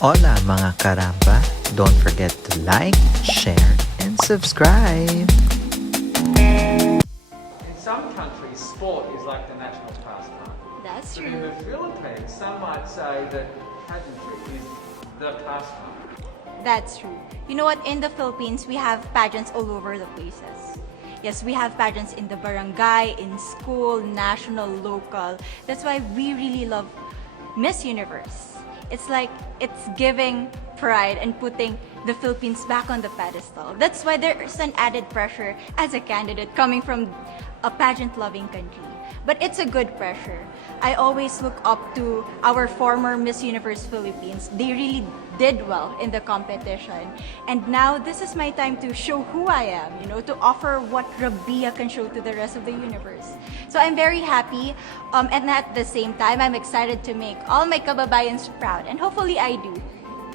Hola mga karamba! Don't forget to like, share, and subscribe! In some countries, sport is like the national pastime. That's But in true. the Philippines, some might say that pageantry is the pastime. That's true. You know what? In the Philippines, we have pageants all over the places. Yes, we have pageants in the barangay, in school, national, local. That's why we really love Miss Universe. It's like it's giving pride and putting the Philippines back on the pedestal. That's why there's an added pressure as a candidate coming from a pageant-loving country. But it's a good pressure. I always look up to our former Miss Universe Philippines. They really did well in the competition. And now this is my time to show who I am, to offer what Rabiya can show to the rest of the universe. So I'm very happy, and at the same time, I'm excited to make all my kababayans proud, and hopefully I do.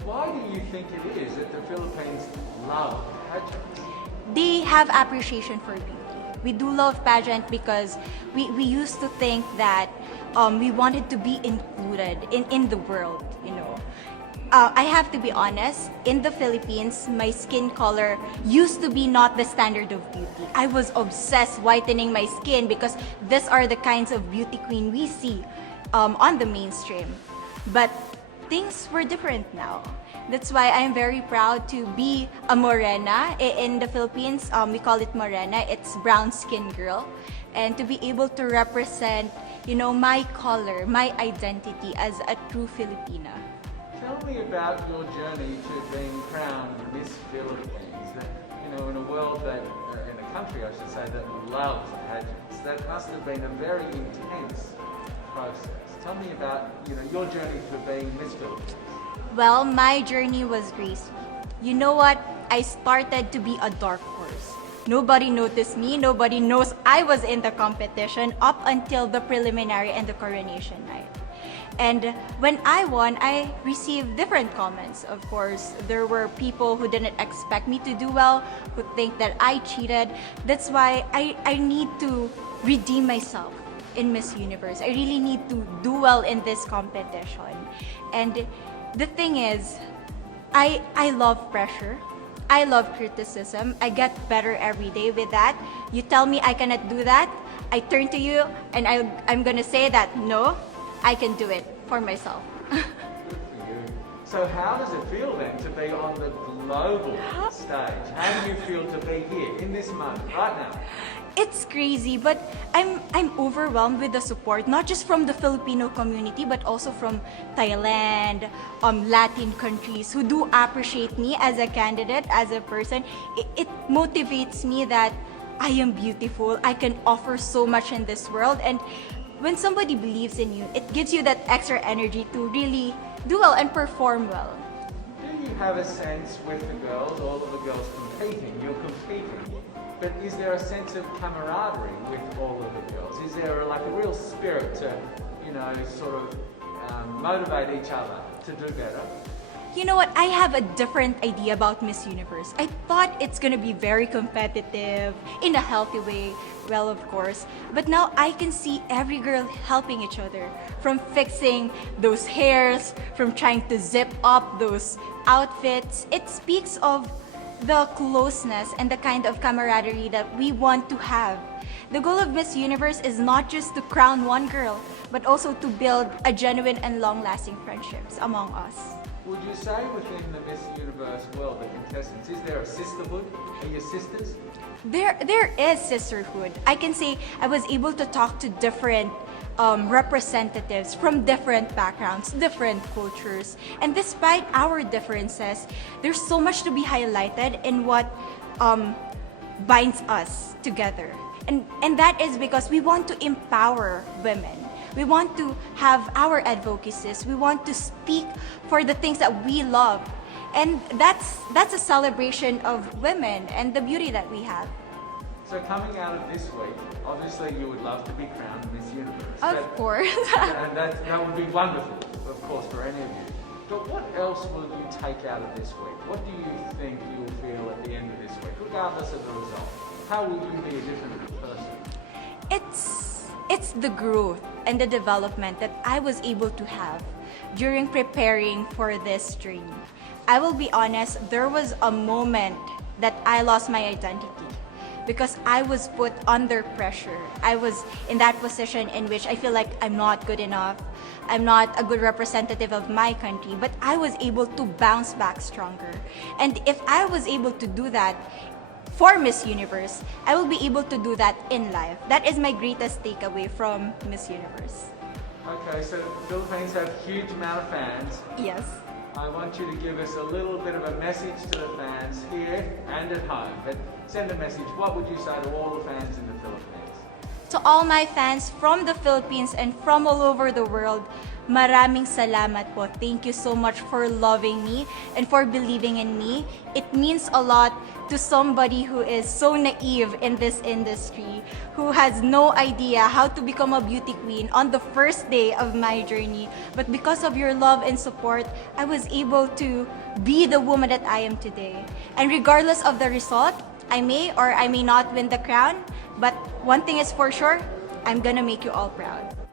Why do you think it is that the Philippines love pageants? They have appreciation for beauty. We do love pageant because we used to think that we wanted to be included in the world, I have to be honest, in the Philippines, my skin color used to be not the standard of beauty. I was obsessed whitening my skin because these are the kinds of beauty queen we see on the mainstream. But things were different now. That's why I'm very proud to be a morena. In the Philippines, we call it morena. It's brown skin girl. And to be able to represent, my color, my identity as a true Filipina. Tell me about your journey to being crowned Miss Philippines. In a world in a country, I should say, that loves pageants. That must have been a very intense process. Tell me about, your journey to being Miss Philippines. Well, my journey was crazy. You know what? I started to be a dark horse. Nobody noticed me. Nobody knows I was in the competition up until the preliminary and the coronation night. And when I won, I received different comments. Of course, there were people who didn't expect me to do well, who think that I cheated. That's why I need to redeem myself in Miss Universe. I really need to do well in this competition. And the thing is, I love pressure. I love criticism. I get better every day with that. You tell me I cannot do that, I turn to you and I'm gonna say that, no, I can do it for myself. Good for you. So how does it feel then to be on the global stage? How do you feel to be here in this moment, right now? It's crazy, but I'm overwhelmed with the support, not just from the Filipino community, but also from Thailand, Latin countries who do appreciate me as a candidate, as a person. It motivates me that I am beautiful, I can offer so much in this world, and when somebody believes in you, it gives you that extra energy to really do well and perform well. Do you have a sense with the girls, all of the girls competing, you're competing, but is there a sense of camaraderie with all of the girls? Is there a real spirit to, sort of motivate each other to do better? You know what? I have a different idea about Miss Universe. I thought it's gonna be very competitive, in a healthy way, well, of course. But now I can see every girl helping each other. From fixing those hairs, from trying to zip up those outfits. It speaks of the closeness and the kind of camaraderie that we want to have. The goal of Miss Universe is not just to crown one girl, but also to build a genuine and long-lasting friendships among us. Would you say within the Miss Universe world, the contestants, is there a sisterhood? Are you sisters? There is sisterhood. I can say I was able to talk to different representatives from different backgrounds, different cultures. And despite our differences, there's so much to be highlighted in what binds us together. And that is because we want to empower women. We want to have our advocacies. We want to speak for the things that we love. And that's a celebration of women and the beauty that we have. So coming out of this week, obviously you would love to be crowned Miss Universe. Of course. And that would be wonderful, of course, for any of you. But what else will you take out of this week? What do you think you'll feel at the end of this week, regardless of the result? How will you be a different person? It's the growth and the development that I was able to have during preparing for this journey. I will be honest, there was a moment that I lost my identity because I was put under pressure. I was in that position in which I feel like I'm not good enough. I'm not a good representative of my country, but I was able to bounce back stronger. And if I was able to do that for Miss Universe, I will be able to do that in life. That is my greatest takeaway from Miss Universe. Okay, so Philippines have huge amount of fans. Yes. I want you to give us a little bit of a message to the fans here and at home. But send a message. What would you say to all the fans in the Philippines? To all my fans from the Philippines and from all over the world, maraming salamat po. Thank you so much for loving me and for believing in me. It means a lot to somebody who is so naive in this industry, who has no idea how to become a beauty queen on the first day of my journey. But because of your love and support, I was able to be the woman that I am today. And regardless of the result, I may or I may not win the crown, but one thing is for sure, I'm gonna make you all proud.